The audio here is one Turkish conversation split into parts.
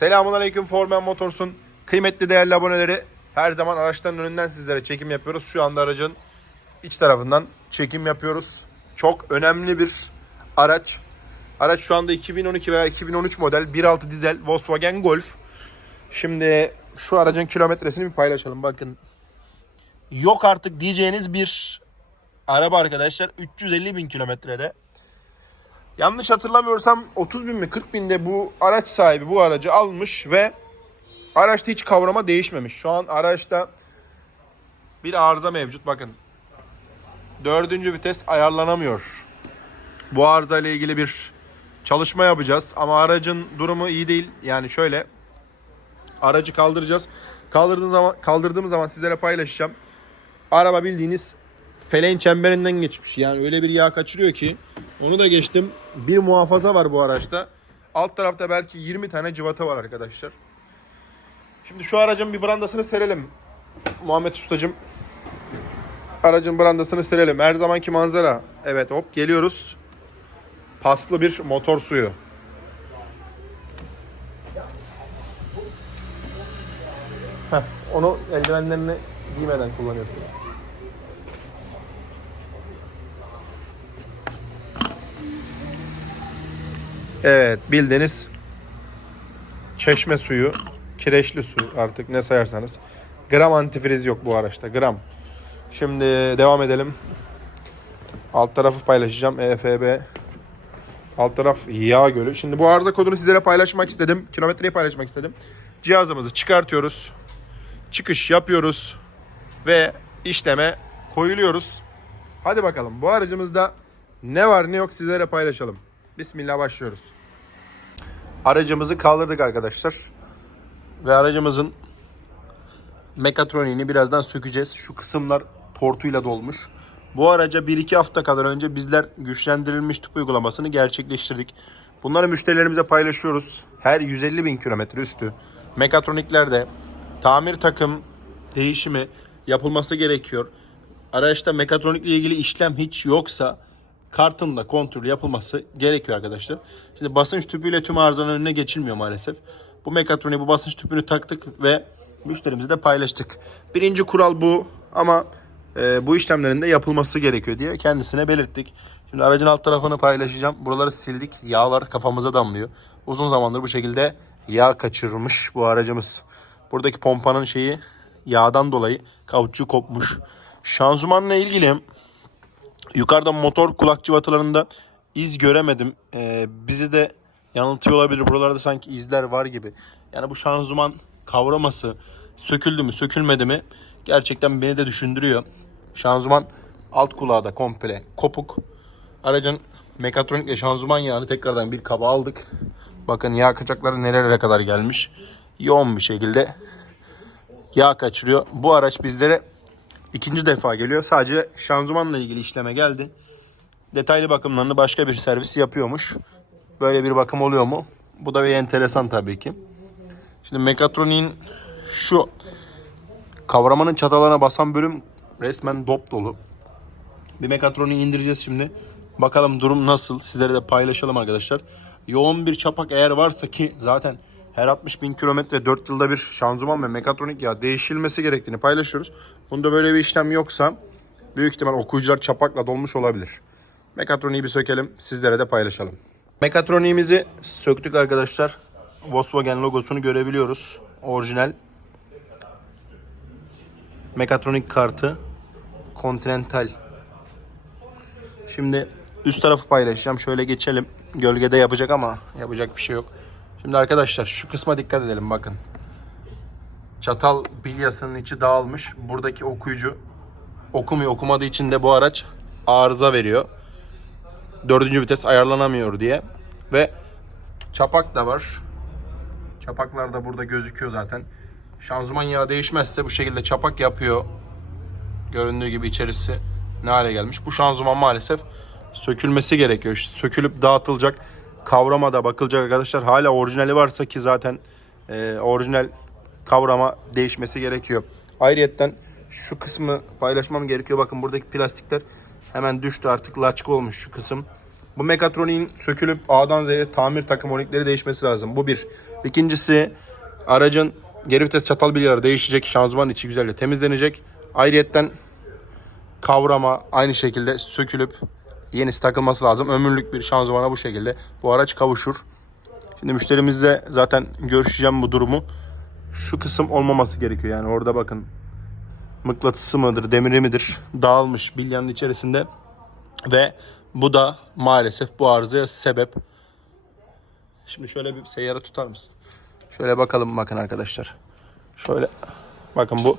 Selamun Aleyküm Formen Motors'un kıymetli değerli aboneleri. Her zaman araçların önünden sizlere çekim yapıyoruz. Şu anda aracın iç tarafından çekim yapıyoruz. Çok önemli bir araç. Araç şu anda 2012 veya 2013 model 1.6 dizel Volkswagen Golf. Şimdi şu aracın kilometresini bir paylaşalım. Bakın yok artık diyeceğiniz bir araba arkadaşlar 350 bin kilometrede. Yanlış hatırlamıyorsam 30 bin mi 40 binde bu araç sahibi bu aracı almış ve araçta hiç kavrama değişmemiş. Şu an araçta bir arıza mevcut bakın. Dördüncü vites ayarlanamıyor. Bu arıza ile ilgili bir çalışma yapacağız ama aracın durumu iyi değil. Yani şöyle aracı kaldıracağız. Kaldırdığım zaman kaldırdığım zaman sizlere paylaşacağım. Araba bildiğiniz feleğin çemberinden geçmiş. Yani öyle bir yağ kaçırıyor ki onu da geçtim. Bir muhafaza var bu araçta. Alt tarafta belki 20 tane cıvata var arkadaşlar. Şimdi şu aracın bir brandasını serelim. Muhammed Ustacığım. Aracın brandasını serelim. Her zamanki manzara. Evet hop geliyoruz. Paslı bir motor suyu. Heh, onu eldivenlerini giymeden kullanıyorsun. Evet bildiğiniz çeşme suyu, kireçli su artık ne sayarsanız. Gram antifriz yok bu araçta gram. Şimdi devam edelim. Alt tarafı paylaşacağım. EFB. Alt taraf yağ gölü. Şimdi bu arıza kodunu sizlere paylaşmak istedim. Kilometreyi paylaşmak istedim. Cihazımızı çıkartıyoruz. Çıkış yapıyoruz. Ve işleme koyuluyoruz. Hadi bakalım bu aracımızda ne var ne yok sizlere paylaşalım. Bismillah başlıyoruz. Aracımızı kaldırdık arkadaşlar. Ve aracımızın mekatroniğini birazdan sökeceğiz. Şu kısımlar tortuyla dolmuş. Bu araca 1-2 hafta kadar önce bizler güçlendirilmiş tüp uygulamasını gerçekleştirdik. Bunları müşterilerimize paylaşıyoruz. Her 150 bin kilometre üstü mekatroniklerde tamir takım değişimi yapılması gerekiyor. Araçta mekatronikle ilgili işlem hiç yoksa kartınla kontrol yapılması gerekiyor arkadaşlar. Şimdi basınç tüpüyle tüm arızaların önüne geçilmiyor maalesef. Bu mekatroniği bu basınç tüpünü taktık ve müşterimizle paylaştık. Birinci kural bu ama e, bu işlemlerin de yapılması gerekiyor diye kendisine belirttik. Şimdi aracın alt tarafını paylaşacağım. Buraları sildik. Yağlar kafamıza damlıyor. Uzun zamandır bu şekilde yağ kaçırmış bu aracımız. Buradaki pompanın şeyi yağdan dolayı kauçuğu kopmuş. Şanzımanla ilgili Yukarıda motor kulak cıvatalarında iz göremedim. Ee, bizi de yanıltıyor olabilir. Buralarda sanki izler var gibi. Yani bu şanzıman kavraması söküldü mü sökülmedi mi gerçekten beni de düşündürüyor. Şanzıman alt kulağı da komple kopuk. Aracın mekatronikle şanzıman yağını tekrardan bir kaba aldık. Bakın yağ kaçakları nerelere kadar gelmiş. Yoğun bir şekilde yağ kaçırıyor. Bu araç bizlere ikinci defa geliyor. Sadece şanzımanla ilgili işleme geldi. Detaylı bakımlarını başka bir servis yapıyormuş. Böyle bir bakım oluyor mu? Bu da bir enteresan tabii ki. Şimdi mekatroniğin şu kavramanın çatalına basan bölüm resmen dop dolu. Bir mekatroniği indireceğiz şimdi. Bakalım durum nasıl? Sizlere de paylaşalım arkadaşlar. Yoğun bir çapak eğer varsa ki zaten her 60 bin kilometre 4 yılda bir şanzıman ve mekatronik yağ değişilmesi gerektiğini paylaşıyoruz. Bunda böyle bir işlem yoksa büyük ihtimal okuyucular çapakla dolmuş olabilir. Mekatroniği bir sökelim sizlere de paylaşalım. Mekatroniğimizi söktük arkadaşlar. Volkswagen logosunu görebiliyoruz. Orijinal. Mekatronik kartı. Continental. Şimdi üst tarafı paylaşacağım. Şöyle geçelim. Gölgede yapacak ama yapacak bir şey yok. Şimdi arkadaşlar şu kısma dikkat edelim bakın. Çatal bilyasının içi dağılmış. Buradaki okuyucu okumuyor. Okumadığı için de bu araç arıza veriyor. Dördüncü vites ayarlanamıyor diye. Ve çapak da var. Çapaklar da burada gözüküyor zaten. Şanzıman yağı değişmezse bu şekilde çapak yapıyor. Göründüğü gibi içerisi ne hale gelmiş. Bu şanzıman maalesef sökülmesi gerekiyor. Sökülüp dağıtılacak. Kavramada bakılacak arkadaşlar. Hala orijinali varsa ki zaten e, orijinal kavrama değişmesi gerekiyor. Ayrıyetten şu kısmı paylaşmam gerekiyor. Bakın buradaki plastikler hemen düştü artık laçka olmuş şu kısım. Bu mekatroniğin sökülüp A'dan Z'ye tamir takım değişmesi lazım. Bu bir. İkincisi aracın geri vites çatal bilyaları değişecek. Şanzıman içi güzelce temizlenecek. Ayrıyetten kavrama aynı şekilde sökülüp yenisi takılması lazım. Ömürlük bir şanzımana bu şekilde bu araç kavuşur. Şimdi müşterimizle zaten görüşeceğim bu durumu. Şu kısım olmaması gerekiyor yani orada bakın mıknatısı mıdır, demiri midir dağılmış bilyanın içerisinde ve bu da maalesef bu arızaya sebep. Şimdi şöyle bir seyyara tutar mısın? Şöyle bakalım bakın arkadaşlar. Şöyle bakın bu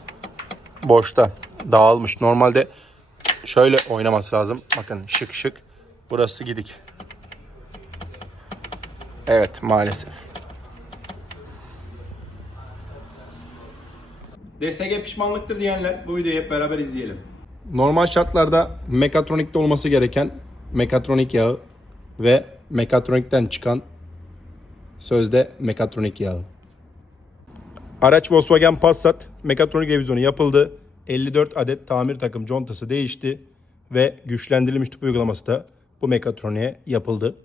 boşta dağılmış. Normalde şöyle oynaması lazım. Bakın şık şık. Burası gidik. Evet maalesef. DSG pişmanlıktır diyenler bu videoyu hep beraber izleyelim. Normal şartlarda mekatronikte olması gereken mekatronik yağı ve mekatronikten çıkan sözde mekatronik yağı. Araç Volkswagen Passat mekatronik revizyonu yapıldı. 54 adet tamir takım contası değişti ve güçlendirilmiş tüp uygulaması da bu mekatroniğe yapıldı.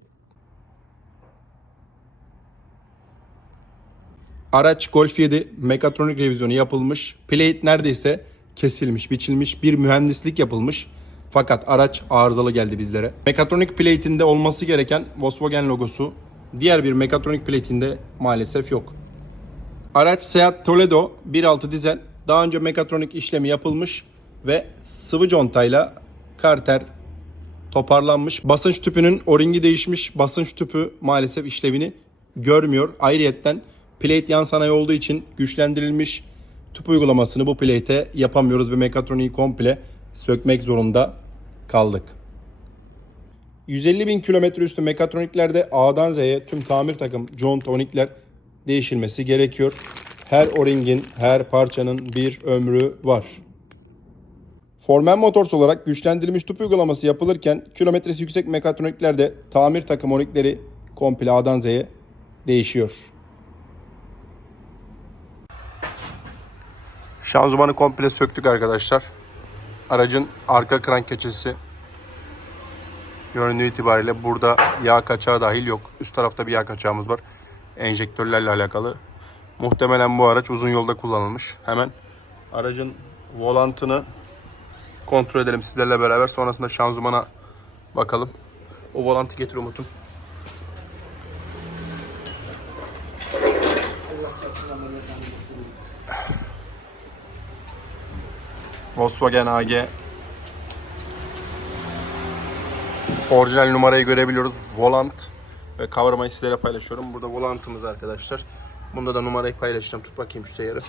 Araç Golf 7 mekatronik revizyonu yapılmış. Plate neredeyse kesilmiş, biçilmiş. Bir mühendislik yapılmış. Fakat araç arızalı geldi bizlere. Mekatronik plate'inde olması gereken Volkswagen logosu diğer bir mekatronik plate'inde maalesef yok. Araç Seat Toledo 1.6 dizel. Daha önce mekatronik işlemi yapılmış ve sıvı contayla karter toparlanmış. Basınç tüpünün o-ringi değişmiş. Basınç tüpü maalesef işlevini görmüyor. Ayrıyetten plate yan sanayi olduğu için güçlendirilmiş tüp uygulamasını bu plate'e yapamıyoruz ve mekatroniği komple sökmek zorunda kaldık. 150 bin kilometre üstü mekatroniklerde A'dan Z'ye tüm tamir takım conta onikler değişilmesi gerekiyor. Her o-ringin, her parçanın bir ömrü var. Formen Motors olarak güçlendirilmiş tüp uygulaması yapılırken kilometresi yüksek mekatroniklerde tamir takım onikleri komple A'dan Z'ye değişiyor. Şanzımanı komple söktük arkadaşlar. Aracın arka krank keçesi göründüğü itibariyle burada yağ kaçağı dahil yok. Üst tarafta bir yağ kaçağımız var. Enjektörlerle alakalı. Muhtemelen bu araç uzun yolda kullanılmış. Hemen aracın volantını kontrol edelim sizlerle beraber. Sonrasında şanzımana bakalım. O volantı getir Umut'um. Volkswagen AG orijinal numarayı görebiliyoruz. Volant ve kavramayı sizlere paylaşıyorum. Burada volantımız arkadaşlar. Bunda da numarayı paylaşacağım. Tut bakayım şu seyiri.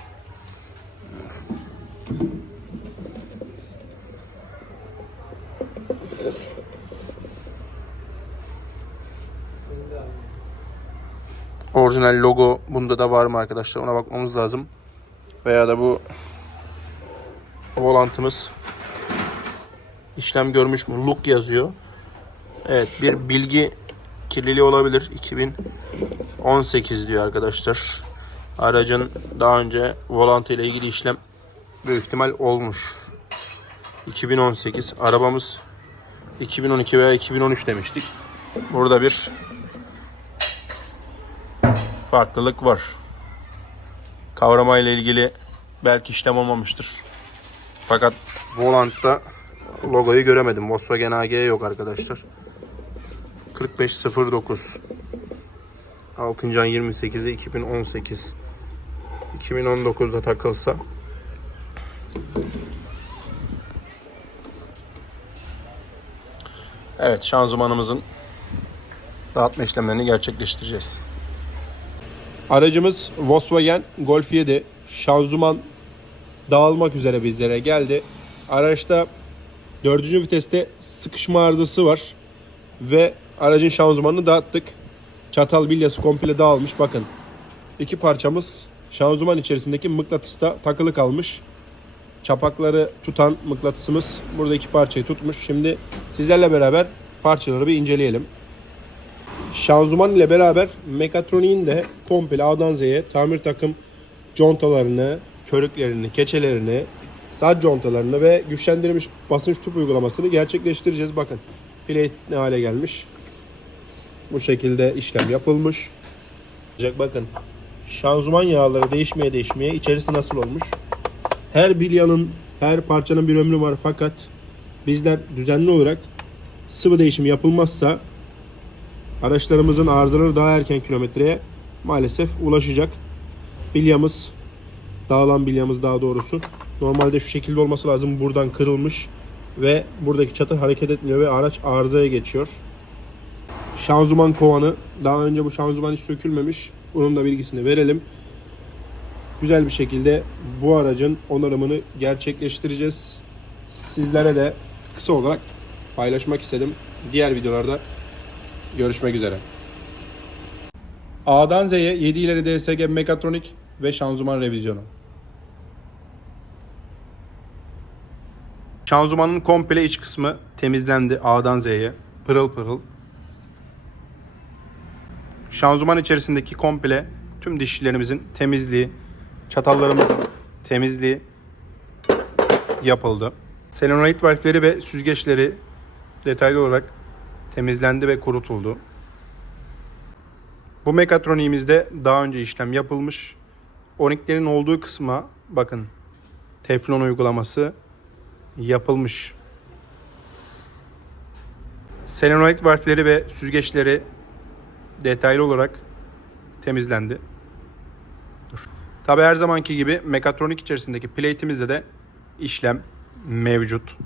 Orijinal logo bunda da var mı arkadaşlar? Ona bakmamız lazım. Veya da bu volantımız işlem görmüş mü? Look yazıyor. Evet bir bilgi kirliliği olabilir. 2018 diyor arkadaşlar. Aracın daha önce volantı ile ilgili işlem büyük ihtimal olmuş. 2018 arabamız 2012 veya 2013 demiştik. Burada bir farklılık var. Kavrama ile ilgili belki işlem olmamıştır. Fakat volantta logoyu göremedim. Volkswagen AG yok arkadaşlar. 4509 6. ay 28'i 2018 2019'da takılsa Evet şanzımanımızın dağıtma işlemlerini gerçekleştireceğiz. Aracımız Volkswagen Golf 7 şanzıman dağılmak üzere bizlere geldi. Araçta dördüncü viteste sıkışma arızası var ve aracın şanzımanını dağıttık. Çatal bilyası komple dağılmış. Bakın iki parçamız şanzıman içerisindeki mıknatısta takılı kalmış. Çapakları tutan mıknatısımız burada iki parçayı tutmuş. Şimdi sizlerle beraber parçaları bir inceleyelim. Şanzıman ile beraber mekatroniğin de komple A'dan Z'ye tamir takım contalarını, körüklerini, keçelerini, sağ contalarını ve güçlendirilmiş basınç tüp uygulamasını gerçekleştireceğiz. Bakın plate ne hale gelmiş. Bu şekilde işlem yapılmış. Bakın şanzıman yağları değişmeye değişmeye içerisi nasıl olmuş? Her bilyanın, her parçanın bir ömrü var fakat bizler düzenli olarak sıvı değişimi yapılmazsa araçlarımızın arızaları daha erken kilometreye maalesef ulaşacak. Bilyamız, dağılan bilyamız daha doğrusu normalde şu şekilde olması lazım. Buradan kırılmış ve buradaki çatı hareket etmiyor ve araç arızaya geçiyor. Şanzıman kovanı daha önce bu şanzıman hiç sökülmemiş. Bunun da bilgisini verelim. Güzel bir şekilde bu aracın onarımını gerçekleştireceğiz. Sizlere de kısa olarak paylaşmak istedim. Diğer videolarda görüşmek üzere. A'dan Z'ye 7 ileri DSG mekatronik ve şanzıman revizyonu. Şanzımanın komple iç kısmı temizlendi A'dan Z'ye. Pırıl pırıl. Şanzıman içerisindeki komple tüm dişlerimizin temizliği, çatallarımızın temizliği yapıldı. Selenoid valfleri ve süzgeçleri detaylı olarak temizlendi ve kurutuldu. Bu mekatroniğimizde daha önce işlem yapılmış. Oniklerin olduğu kısma bakın teflon uygulaması yapılmış. Selenoid valfleri ve süzgeçleri detaylı olarak temizlendi. Tabi her zamanki gibi mekatronik içerisindeki plate'imizde de işlem mevcut.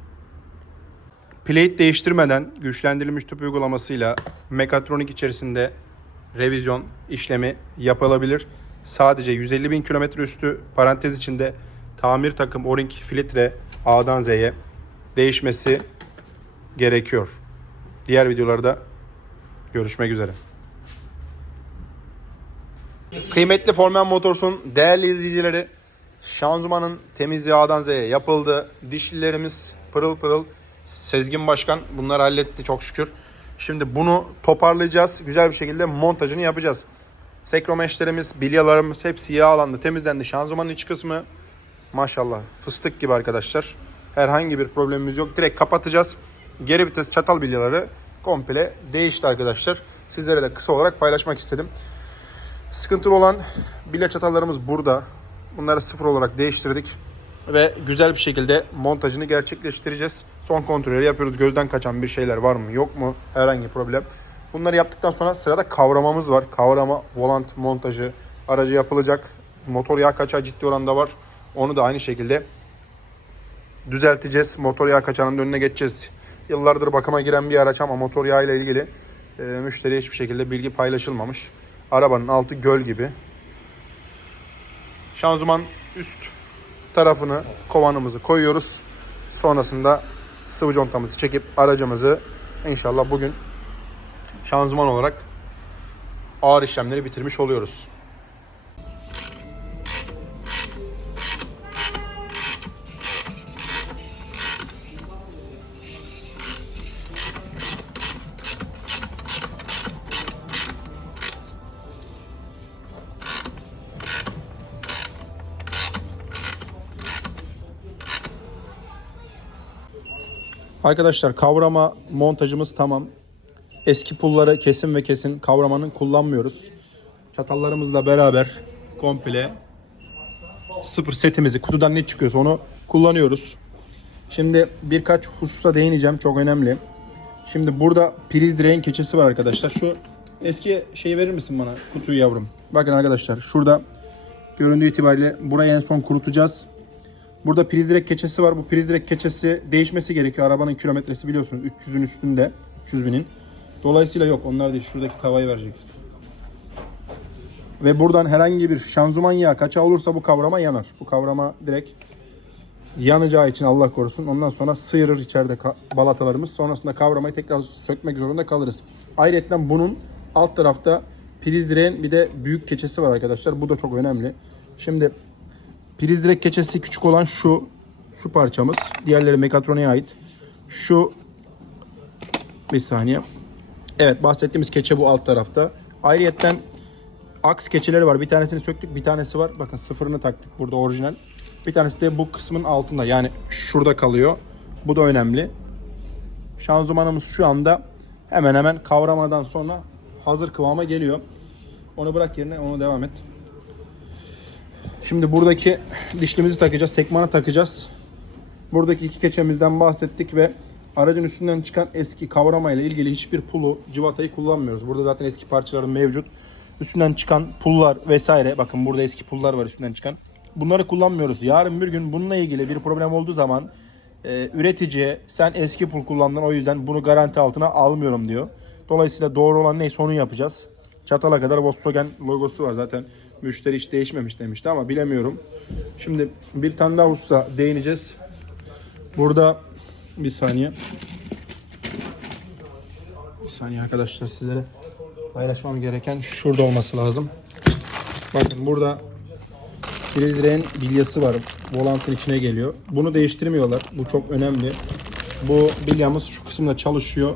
Plate değiştirmeden güçlendirilmiş tüp uygulamasıyla mekatronik içerisinde revizyon işlemi yapılabilir. Sadece 150 bin kilometre üstü parantez içinde tamir takım O-ring filtre A'dan Z'ye değişmesi gerekiyor. Diğer videolarda görüşmek üzere. Kıymetli Formen Motors'un değerli izleyicileri şanzımanın temizliği A'dan Z'ye yapıldı. Dişlilerimiz pırıl pırıl. Sezgin Başkan bunları halletti çok şükür. Şimdi bunu toparlayacağız. Güzel bir şekilde montajını yapacağız. Sekromeşlerimiz, bilyalarımız hepsi yağlandı, temizlendi. Şanzımanın iç kısmı maşallah fıstık gibi arkadaşlar. Herhangi bir problemimiz yok. Direkt kapatacağız. Geri vites çatal bilyaları komple değişti arkadaşlar. Sizlere de kısa olarak paylaşmak istedim. Sıkıntılı olan bilya çatallarımız burada. Bunları sıfır olarak değiştirdik. Ve güzel bir şekilde montajını gerçekleştireceğiz. Son kontrolleri yapıyoruz. Gözden kaçan bir şeyler var mı yok mu? Herhangi problem. Bunları yaptıktan sonra sırada kavramamız var. Kavrama, volant montajı aracı yapılacak. Motor yağ kaçağı ciddi oranda var. Onu da aynı şekilde düzelteceğiz. Motor yağ kaçağının önüne geçeceğiz. Yıllardır bakıma giren bir araç ama motor yağı ile ilgili e, müşteriye hiçbir şekilde bilgi paylaşılmamış. Arabanın altı göl gibi. Şanzıman üst tarafını kovanımızı koyuyoruz. Sonrasında sıvı contamızı çekip aracımızı inşallah bugün şanzıman olarak ağır işlemleri bitirmiş oluyoruz. Arkadaşlar kavrama montajımız tamam. Eski pulları kesin ve kesin kavramanın kullanmıyoruz. Çatallarımızla beraber komple sıfır setimizi kutudan ne çıkıyorsa onu kullanıyoruz. Şimdi birkaç hususa değineceğim çok önemli. Şimdi burada priz direğin keçesi var arkadaşlar. Şu eski şeyi verir misin bana kutuyu yavrum? Bakın arkadaşlar şurada göründüğü itibariyle burayı en son kurutacağız. Burada priz direk keçesi var. Bu priz direk keçesi değişmesi gerekiyor. Arabanın kilometresi biliyorsunuz 300'ün üstünde. 300 binin. Dolayısıyla yok onlar değil. Şuradaki tavayı vereceksin. Ve buradan herhangi bir şanzıman yağı kaça olursa bu kavrama yanar. Bu kavrama direkt yanacağı için Allah korusun. Ondan sonra sıyırır içeride balatalarımız. Sonrasında kavramayı tekrar sökmek zorunda kalırız. Ayrıca bunun alt tarafta priz direğin bir de büyük keçesi var arkadaşlar. Bu da çok önemli. Şimdi Priz direk keçesi küçük olan şu şu parçamız. Diğerleri Mekatronik'e ait. Şu bir saniye. Evet bahsettiğimiz keçe bu alt tarafta. Ayrıyeten aks keçeleri var. Bir tanesini söktük, bir tanesi var. Bakın sıfırını taktık burada orijinal. Bir tanesi de bu kısmın altında. Yani şurada kalıyor. Bu da önemli. Şanzımanımız şu anda hemen hemen kavramadan sonra hazır kıvama geliyor. Onu bırak yerine onu devam et. Şimdi buradaki dişlimizi takacağız. Sekmanı takacağız. Buradaki iki keçemizden bahsettik ve aracın üstünden çıkan eski kavrama ile ilgili hiçbir pulu, civatayı kullanmıyoruz. Burada zaten eski parçaların mevcut. Üstünden çıkan pullar vesaire. Bakın burada eski pullar var üstünden çıkan. Bunları kullanmıyoruz. Yarın bir gün bununla ilgili bir problem olduğu zaman e, üreticiye sen eski pul kullandın o yüzden bunu garanti altına almıyorum diyor. Dolayısıyla doğru olan neyse onu yapacağız. Çatala kadar Volkswagen logosu var zaten. Müşteri hiç değişmemiş demişti ama bilemiyorum. Şimdi bir tane daha hususa değineceğiz. Burada bir saniye. Bir saniye arkadaşlar sizlere paylaşmam gereken şurada olması lazım. Bakın burada Prizren bilyası var. Volantın içine geliyor. Bunu değiştirmiyorlar. Bu çok önemli. Bu bilyamız şu kısımda çalışıyor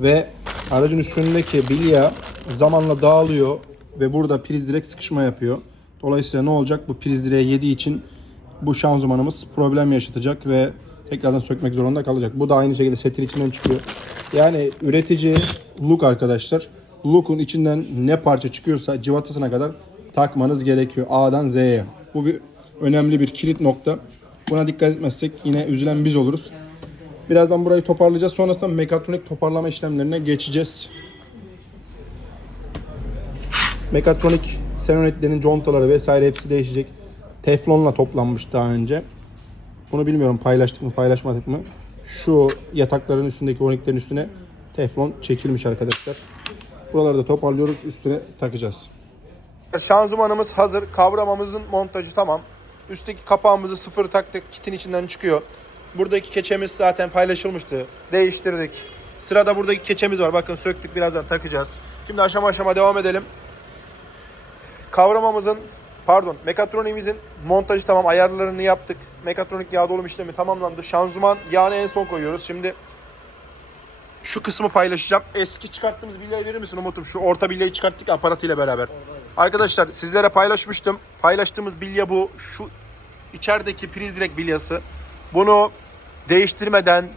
ve aracın üstündeki bilya zamanla dağılıyor ve burada priz direkt sıkışma yapıyor. Dolayısıyla ne olacak? Bu priz direğe yediği için bu şanzımanımız problem yaşatacak ve tekrardan sökmek zorunda kalacak. Bu da aynı şekilde setin içinden çıkıyor. Yani üretici Look arkadaşlar. Look'un içinden ne parça çıkıyorsa civatasına kadar takmanız gerekiyor. A'dan Z'ye. Bu bir önemli bir kilit nokta. Buna dikkat etmezsek yine üzülen biz oluruz. Birazdan burayı toparlayacağız. Sonrasında mekatronik toparlama işlemlerine geçeceğiz. Mekatronik senonetlerin contaları vesaire hepsi değişecek. Teflonla toplanmış daha önce. Bunu bilmiyorum paylaştık mı paylaşmadık mı. Şu yatakların üstündeki oniklerin üstüne teflon çekilmiş arkadaşlar. Buraları da toparlıyoruz üstüne takacağız. Şanzımanımız hazır. Kavramamızın montajı tamam. Üstteki kapağımızı sıfır taktık. Kitin içinden çıkıyor. Buradaki keçemiz zaten paylaşılmıştı. Değiştirdik. Sırada buradaki keçemiz var. Bakın söktük birazdan takacağız. Şimdi aşama aşama devam edelim. Kavramamızın pardon mekatronikimizin montajı tamam ayarlarını yaptık. Mekatronik yağ dolum işlemi tamamlandı. Şanzıman yağını en son koyuyoruz. Şimdi şu kısmı paylaşacağım. Eski çıkarttığımız bilyayı verir misin Umut'um? Şu orta bilyayı çıkarttık aparatıyla beraber. Arkadaşlar sizlere paylaşmıştım. Paylaştığımız bilya bu. Şu içerideki priz direk bilyası. Bunu değiştirmeden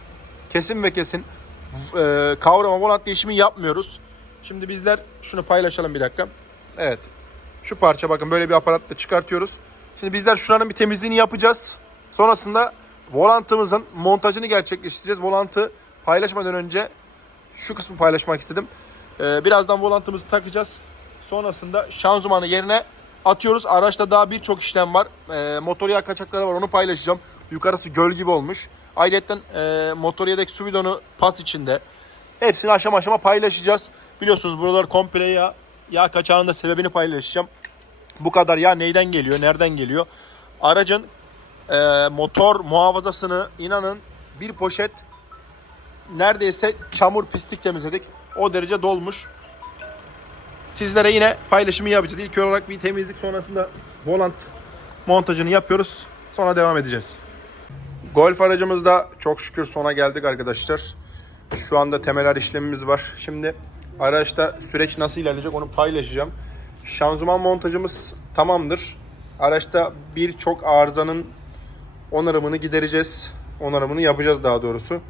kesin ve kesin e, kavrama volant değişimi yapmıyoruz. Şimdi bizler şunu paylaşalım bir dakika. Evet. Şu parça bakın böyle bir aparatla çıkartıyoruz. Şimdi bizler şuranın bir temizliğini yapacağız. Sonrasında volantımızın montajını gerçekleştireceğiz. Volantı paylaşmadan önce şu kısmı paylaşmak istedim. Ee, birazdan volantımızı takacağız. Sonrasında şanzımanı yerine atıyoruz. Araçta daha birçok işlem var. Ee, motor yağ kaçakları var onu paylaşacağım. Yukarısı göl gibi olmuş. Ayrıca e, motor yedek su bidonu pas içinde. Hepsini aşama aşama paylaşacağız. Biliyorsunuz buralar komple yağ. Yağ kaçağının da sebebini paylaşacağım. Bu kadar yağ neyden geliyor, nereden geliyor? Aracın e, motor muhafazasını inanın bir poşet neredeyse çamur pislik temizledik. O derece dolmuş. Sizlere yine paylaşımı yapacağız. İlk olarak bir temizlik sonrasında volant montajını yapıyoruz. Sonra devam edeceğiz. Golf aracımızda çok şükür sona geldik arkadaşlar. Şu anda temel işlemimiz var. Şimdi araçta süreç nasıl ilerleyecek onu paylaşacağım. Şanzıman montajımız tamamdır. Araçta birçok arızanın onarımını gidereceğiz. Onarımını yapacağız daha doğrusu.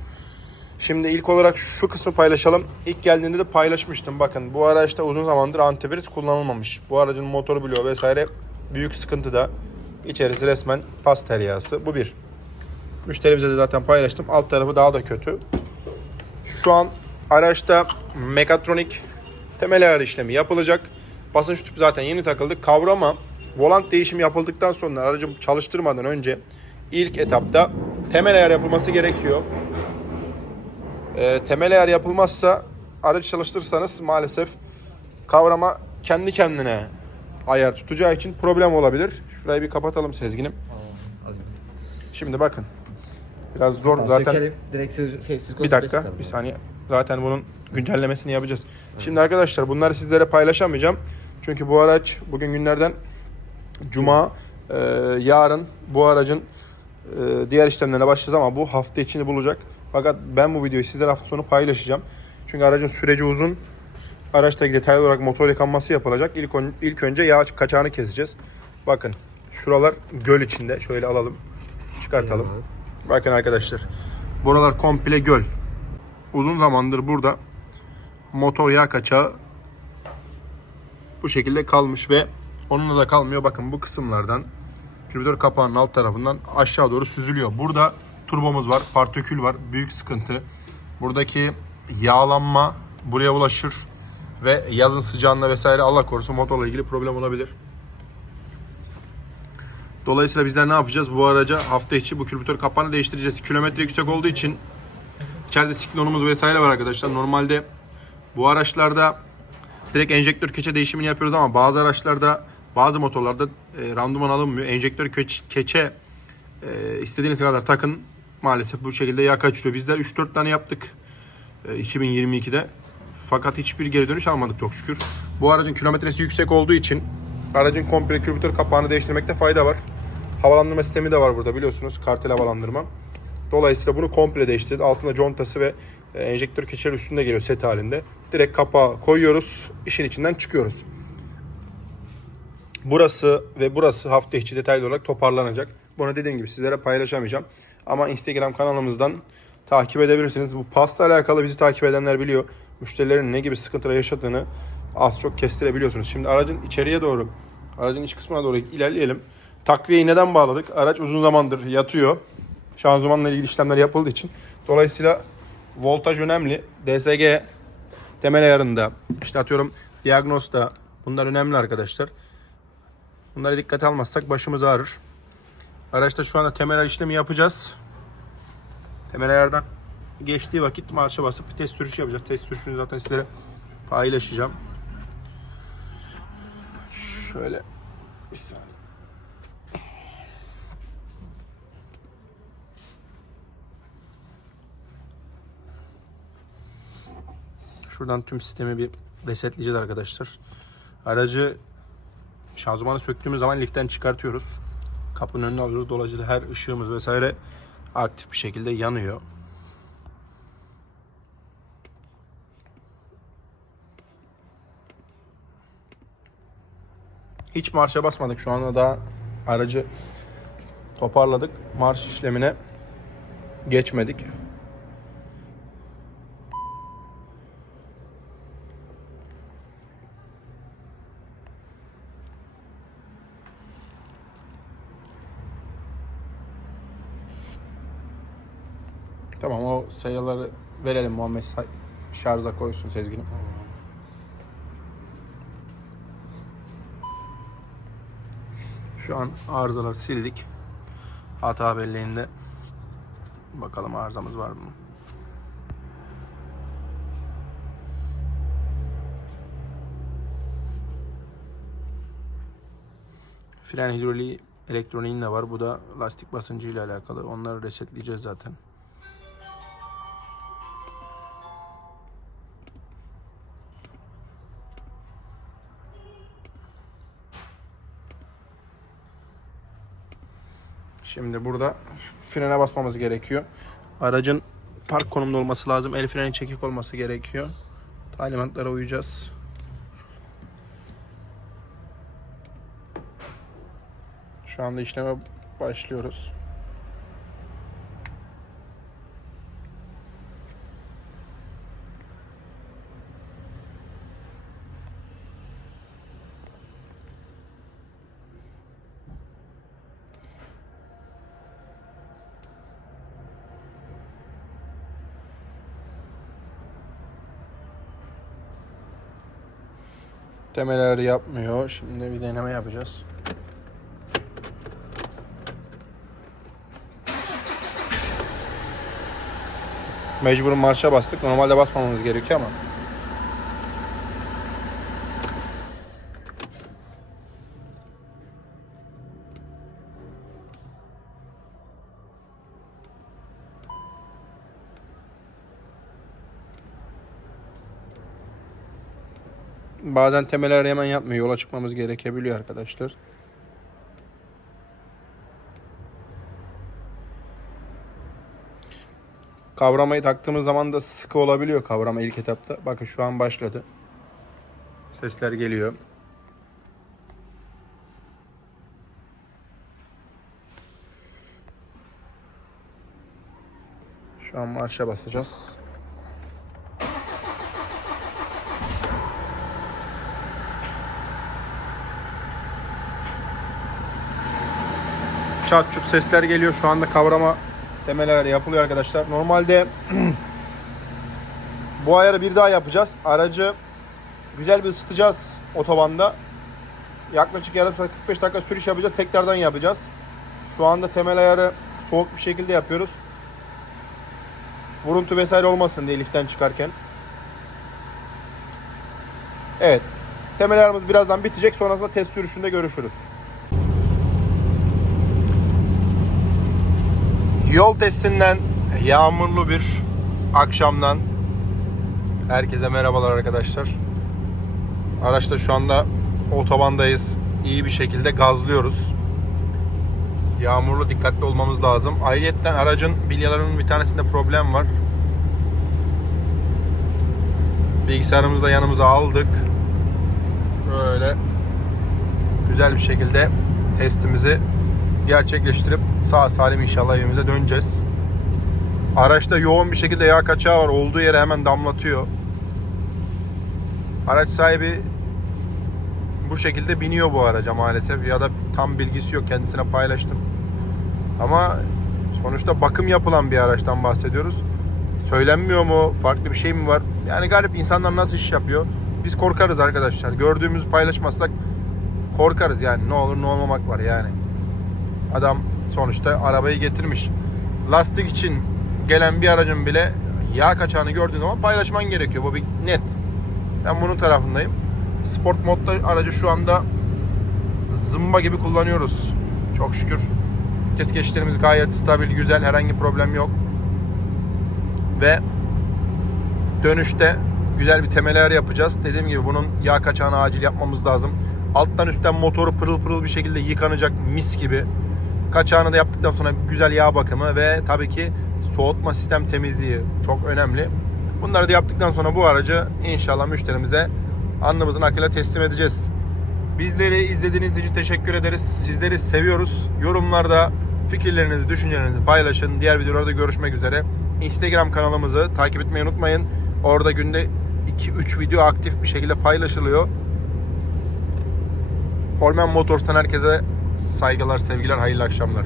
Şimdi ilk olarak şu kısmı paylaşalım. İlk geldiğinde de paylaşmıştım. Bakın bu araçta uzun zamandır antivirüs kullanılmamış. Bu aracın motoru bloğu vesaire büyük sıkıntıda. İçerisi resmen pas teryası. Bu bir. Müşterimize de zaten paylaştım. Alt tarafı daha da kötü. Şu an araçta mekatronik temel ayar işlemi yapılacak. Basınç tüpü zaten yeni takıldı. Kavrama volant değişimi yapıldıktan sonra aracı çalıştırmadan önce ilk etapta temel ayar yapılması gerekiyor. Ee, temel ayar yapılmazsa aracı çalıştırırsanız maalesef kavrama kendi kendine ayar tutacağı için problem olabilir. Şurayı bir kapatalım Sezgin'im. Şimdi bakın. Biraz zor zaten. Sökelim. Direkt söz, şey, Bir dakika, bir saniye. Zaten bunun güncellemesini yapacağız. Şimdi arkadaşlar bunları sizlere paylaşamayacağım. Çünkü bu araç bugün günlerden Cuma, e, yarın bu aracın e, diğer işlemlerine başlayacağız ama bu hafta içini bulacak. Fakat ben bu videoyu sizlere hafta sonu paylaşacağım. Çünkü aracın süreci uzun. Araçtaki detaylı olarak motor yıkanması yapılacak. İlk, ilk önce yağ kaçağını keseceğiz. Bakın şuralar göl içinde. Şöyle alalım. Çıkartalım. Bakın arkadaşlar. Buralar komple göl. Uzun zamandır burada motor yağ kaçağı bu şekilde kalmış ve onunla da kalmıyor. Bakın bu kısımlardan külbütör kapağının alt tarafından aşağı doğru süzülüyor. Burada turbomuz var, partikül var. Büyük sıkıntı. Buradaki yağlanma buraya ulaşır ve yazın sıcağında vesaire Allah korusun motorla ilgili problem olabilir. Dolayısıyla bizler ne yapacağız? Bu araca hafta içi bu külbütör kapağını değiştireceğiz. Kilometre yüksek olduğu için içeride siklonumuz vesaire var arkadaşlar. Normalde bu araçlarda direkt enjektör keçe değişimini yapıyoruz ama bazı araçlarda bazı motorlarda e, randıman alınmıyor. Enjektör keç- keçe e, istediğiniz kadar takın maalesef bu şekilde yağ kaçırıyor. Bizler 3-4 tane yaptık e, 2022'de. Fakat hiçbir geri dönüş almadık çok şükür. Bu aracın kilometresi yüksek olduğu için aracın komple külbütör kapağını değiştirmekte fayda var. Havalandırma sistemi de var burada biliyorsunuz. Kartel havalandırma. Dolayısıyla bunu komple değiştireceğiz. Altında contası ve e, enjektör keçeleri üstünde geliyor set halinde. Direkt kapağı koyuyoruz. işin içinden çıkıyoruz. Burası ve burası hafta içi detaylı olarak toparlanacak. Bunu dediğim gibi sizlere paylaşamayacağım. Ama Instagram kanalımızdan takip edebilirsiniz. Bu pasta alakalı bizi takip edenler biliyor. Müşterilerin ne gibi sıkıntılar yaşadığını az çok kestirebiliyorsunuz. Şimdi aracın içeriye doğru, aracın iç kısmına doğru ilerleyelim. Takviyeyi neden bağladık? Araç uzun zamandır yatıyor. Şanzımanla ilgili işlemler yapıldığı için. Dolayısıyla voltaj önemli. DSG temel ayarında, işte atıyorum diagnosta bunlar önemli arkadaşlar. Bunlara dikkat almazsak başımız ağrır. Araçta şu anda temel ayar işlemi yapacağız. Temel ayardan geçtiği vakit marşa basıp bir test sürüşü yapacağız. Test sürüşünü zaten sizlere paylaşacağım. Şöyle bir saniye. Şuradan tüm sistemi bir resetleyeceğiz arkadaşlar. Aracı şanzımanı söktüğümüz zaman liften çıkartıyoruz. Kapının önüne alıyoruz. Dolayısıyla her ışığımız vesaire aktif bir şekilde yanıyor. Hiç marşa basmadık. Şu anda daha aracı toparladık. Marş işlemine geçmedik. Tamam o sayıları verelim Muhammed say- şarja koysun Sezgin'im. Şu an arızaları sildik. Hata belleğinde bakalım arızamız var mı? Fren hidroliği elektroniğin de var. Bu da lastik basıncı ile alakalı. Onları resetleyeceğiz zaten. Şimdi burada frene basmamız gerekiyor. Aracın park konumda olması lazım. El freni çekik olması gerekiyor. Talimatlara uyacağız. Şu anda işleme başlıyoruz. Temeleri yapmıyor. Şimdi bir deneme yapacağız. Mecburun marşa bastık. Normalde basmamamız gerekiyor ama. Bazen temeller hemen yapmıyor. Yola çıkmamız gerekebiliyor arkadaşlar. Kavramayı taktığımız zaman da sıkı olabiliyor kavrama ilk etapta. Bakın şu an başladı. Sesler geliyor. Şu an marşa basacağız. Çat çut sesler geliyor. Şu anda kavrama temeleri yapılıyor arkadaşlar. Normalde bu ayarı bir daha yapacağız. Aracı güzel bir ısıtacağız otobanda. Yaklaşık yarım saat 45 dakika sürüş yapacağız. Tekrardan yapacağız. Şu anda temel ayarı soğuk bir şekilde yapıyoruz. Vuruntu vesaire olmasın diye liften çıkarken. Evet. Temel ayarımız birazdan bitecek. Sonrasında test sürüşünde görüşürüz. Yol testinden yağmurlu bir akşamdan herkese merhabalar arkadaşlar. Araçta şu anda otobandayız. İyi bir şekilde gazlıyoruz. Yağmurlu dikkatli olmamız lazım. Ayrıyetten aracın bilyalarının bir tanesinde problem var. Bilgisayarımızı da yanımıza aldık. Böyle güzel bir şekilde testimizi gerçekleştirip sağ salim inşallah evimize döneceğiz. Araçta yoğun bir şekilde yağ kaçağı var. Olduğu yere hemen damlatıyor. Araç sahibi bu şekilde biniyor bu araca maalesef ya da tam bilgisi yok kendisine paylaştım. Ama sonuçta bakım yapılan bir araçtan bahsediyoruz. Söylenmiyor mu? Farklı bir şey mi var? Yani garip insanlar nasıl iş yapıyor? Biz korkarız arkadaşlar. Gördüğümüzü paylaşmazsak korkarız yani. Ne olur ne olmamak var yani. Adam sonuçta arabayı getirmiş. Lastik için gelen bir aracın bile yağ kaçağını gördüğün zaman paylaşman gerekiyor. Bu bir net. Ben bunun tarafındayım. Sport modda aracı şu anda zımba gibi kullanıyoruz. Çok şükür. Vites geçişlerimiz gayet stabil, güzel. Herhangi problem yok. Ve dönüşte güzel bir temel ayar yapacağız. Dediğim gibi bunun yağ kaçağını acil yapmamız lazım. Alttan üstten motoru pırıl pırıl bir şekilde yıkanacak mis gibi. Kaçağını da yaptıktan sonra güzel yağ bakımı ve tabii ki soğutma sistem temizliği çok önemli. Bunları da yaptıktan sonra bu aracı inşallah müşterimize alnımızın akıyla teslim edeceğiz. Bizleri izlediğiniz için teşekkür ederiz. Sizleri seviyoruz. Yorumlarda fikirlerinizi, düşüncelerinizi paylaşın. Diğer videolarda görüşmek üzere. Instagram kanalımızı takip etmeyi unutmayın. Orada günde 2-3 video aktif bir şekilde paylaşılıyor. Formen Motors'tan herkese saygılar, sevgiler, hayırlı akşamlar.